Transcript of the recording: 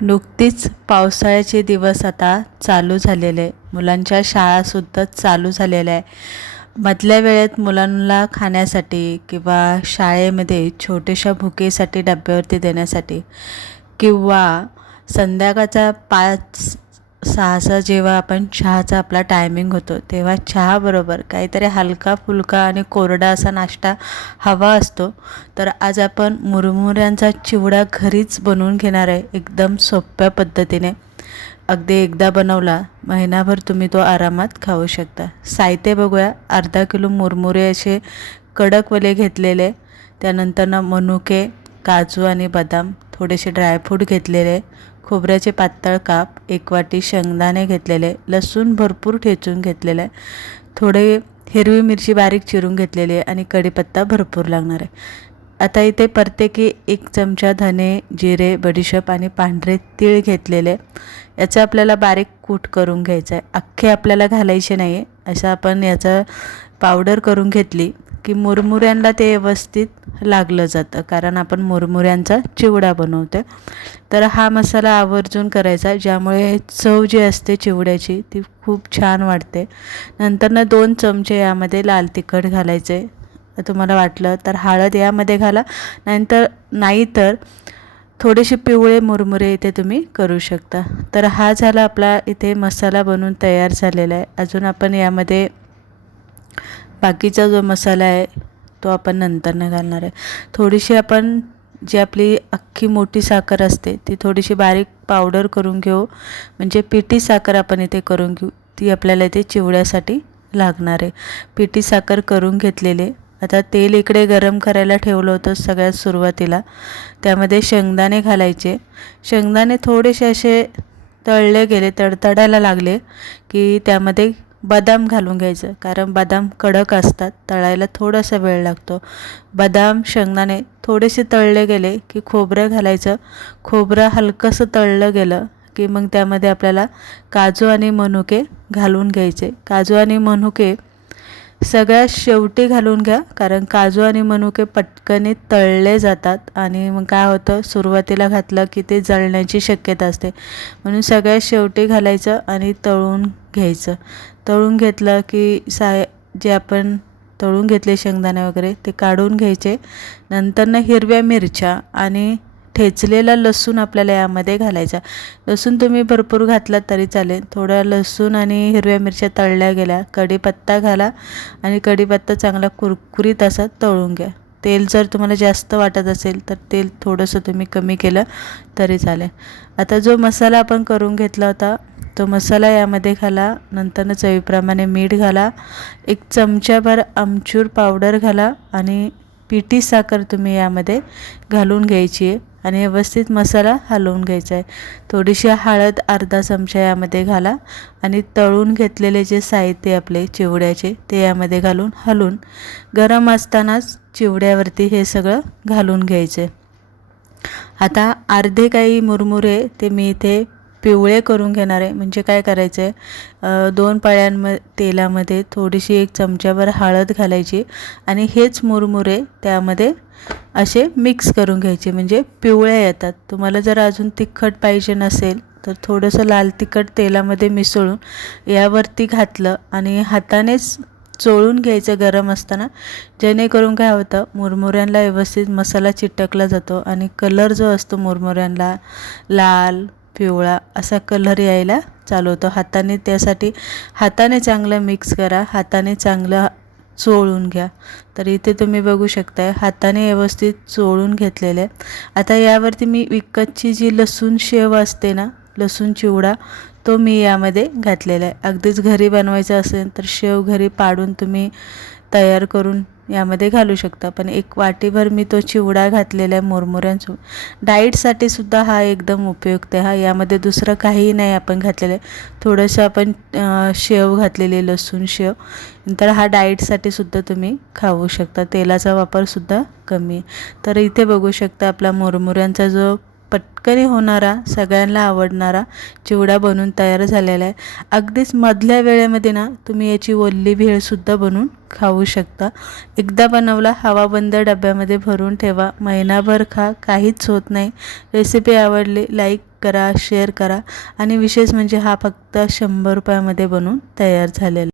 नुकतीच पावसाळ्याचे दिवस आता चालू झालेले आहे. मुलांच्या शाळासुद्धा चालू झालेल्या आहे. मधल्या वेळेत मुलांना खाण्यासाठी किंवा शाळेमध्ये छोट्याशा भुकेसाठी डब्यावरती देण्यासाठी किंवा संध्याकाळचा 5-6चा जेव्हा आपण चहाचा आपला टायमिंग होतो तेव्हा चहाबरोबर काहीतरी हलका फुलका आणि कोरडा असा नाश्ता हवा असतो. तर आज आपण मुरमुऱ्यांचा चिवडा घरीच बनवून घेणार आहे, एकदम सोप्या पद्धतीने. अगदी एकदा बनवला महिनाभर तुम्ही तो आरामात खाऊ शकता. साहित्य बघूया. अर्धा किलो मुरमुरे असे कडकवाले घेतलेले, त्यानंतर मनुके, काजू आणि बदाम, थोडेसे ड्रायफ्रूट घेतलेले, खोबऱ्याचे पातळ काप, 1 वाटी शेंगदाणे घेतलेले, लसूण भरपूर ठेचून घेतलेला आहे, थोडे हिरवी मिरची बारीक चिरून घेतलेली आहे आणि कढीपत्ता भरपूर लागणार आहे. आता इथे प्रत्येकी 1 चमचा धने, जिरे, बडीशेप आणि पांढरे तीळ घेतलेले. याचं आपल्याला बारीक कूट करून घ्यायचं आहे. अख्खे आपल्याला घालायचे नाही आहे. असं आपण याचं पावडर करून घेतली की मुरमुऱ्यांना ते व्यवस्थित लागलं जातं, कारण आपण मुरमुऱ्यांचा चिवडा बनवतो. तर हा मसाला आवर्जून करायचा, ज्यामुळे चव जी असते चिवड्याची ती खूप छान वाटते. नंतर 2 चमचे यामध्ये लाल तिखट घालायचे. तुम्हाला वाटलं तर हळद यामध्ये घाला, नाहीतर थोडेसे पिवळे मुरमुरे इथे तुम्ही करू शकता. तर हा झाला आपला इथे मसाला बनवून तयार झालेला आहे. अजून आपण यामध्ये बाकीचा जो मसाला आहे तो आपण नंतरनं घालणार आहे. थोडीशी आपण जी आपली अख्खी मोठी साखर असते ती थोडीशी बारीक पावडर करून घेऊ, म्हणजे पिठी साखर आपण इथे करून घेऊ. ती आपल्याला इथे चिवड्यासाठी लागणार आहे. पिठी साखर करून घेतलेले. आता तेल इकडे गरम करायला ठेवलं होतं सगळ्यात सुरुवातीला. त्यामध्ये शेंगदाणे घालायचे. शेंगदाणे थोडेसे असे तळले गेले, तडतडायला लागले की त्यामध्ये बदाम घालून घ्यायचं, कारण बदाम कडक असतात, तळायला थोडासा वेळ लागतो. बदाम शेंगदाणे थोडेसे तळले गेले की खोबरं घालायचं. खोबरं हलकंसं तळलं गेलं की मग त्यामध्ये आपल्याला काजू आणि मनुके घालून घ्यायचे. काजू आणि मनुके सगळ्यात शेवटी घालून घ्या, कारण काजू आणि मनुके पटकन तळले जातात आणि मग काय होतं, सुरुवातीला घातलं की ते जळण्याची शक्यता असते. म्हणून सगळ्यात शेवटी घालायचं आणि तळून घ्यायचं. तळून घेतलं की जे आपण तळून घेतले शेंगदाणे वगैरे ते काढून घ्यायचे. नंतरनं हिरव्या मिरच्या आणि ठेचलेला लसूण आपल्याला यामध्ये घालायचा. लसूण तुम्ही भरपूर घातला तरी चालेल. थोडा लसूण आणि हिरव्या मिरच्या तळल्या गेल्या, कढीपत्ता घाला आणि कढीपत्ता चांगला कुरकुरीत असा तळून घ्या. तेल जर तुम्हाला जास्त वाटत असेल तर तेल थोडंसं तुम्ही कमी केलं तरी चालेल. आता जो मसाला आपण करून घेतला होता तो मसाला यामध्ये घाला. नंतरनं चवीप्रमाणे मीठ घाला. 1 चमचाभर आमचूर पावडर घाला आणि पिठी साखर तुम्ही यामध्ये घालून घ्यायची आहे आणि व्यवस्थित मसाला हलवून घ्यायचा आहे. थोडीशी हळद अर्धा चमचा यामध्ये घाला आणि तळून घेतलेले जे साहित्य आपले चिवड्याचे ते यामध्ये घालून हलवून गरम असतानाच चिवड्यावरती हे सगळं घालून घ्यायचे. आता अर्धे काही मुरमुरे ते मी इथे पिवळे करून घेणार आहे. म्हणजे काय करायचं आहे, 2 तेलामध्ये थोडीशी 1 चमचाभर हळद घालायची आणि हेच मुरमुरे त्यामध्ये असे मिक्स करून घ्यायचे, म्हणजे पिवळे येतात. तुम्हाला जर अजून तिखट पाहिजे नसेल तर थोडंसं लाल तिखट तेलामध्ये मिसळून यावरती घातलं आणि हातानेच चोळून घ्यायचं गरम असताना, जेणेकरून काय होतं, मुरमुऱ्यांना व्यवस्थित मसाला चिटकला जातो आणि कलर जो असतो मुरमुऱ्यांना लाल पिवळा असा कलर यायला चालू होतो. त्यासाठी हाताने चांगलं मिक्स करा, हाताने चांगलं चोळून घ्या. तर इथे तुम्ही बघू शकताय हाताने व्यवस्थित चोळून घेतलेलं आहे. आता यावरती मी विकतची जी लसूण शेव असते ना, लसूण चिवडा, तो मी यामध्ये घातलेला आहे. अगदीच घरी बनवायचं असेल तर शेव घरी पाडून तुम्ही तयार करून यामध्ये घालू शकता. पण 1 वाटीभर मी तो चिवडा घातलेला आहे मुरमुऱ्यांसोबत. डाईटसाठी सुद्धा हा एकदम उपयुक्त आहे. यामध्ये दुसरं काहीही नाही आपण घातलेलं आहे. थोडंसं आपण शेव घातलेले, लसूण शेव. नंतर हा डाईटसाठी सुद्धा तुम्ही खाऊ शकता. तेलाचा वापरसुद्धा कमी आहे. तर इथे बघू शकता आपला मुरमुऱ्यांचा जो पटकन होणारा सगळ्यांना आवडणारा चिवडा बनून तयार झालेला आहे. अगदीच मधल्या वेळेमध्ये ना तुम्ही याची ओली भेळसुद्धा बनवून खाऊ शकता. एकदा बनवला हवाबंद डब्यामध्ये भरून ठेवा, महिनाभर खा, काहीच होत नाही. रेसिपी आवडली लाईक करा, शेअर करा आणि विशेष म्हणजे हा फक्त 100 रुपयामध्ये बनून तयार झालेला.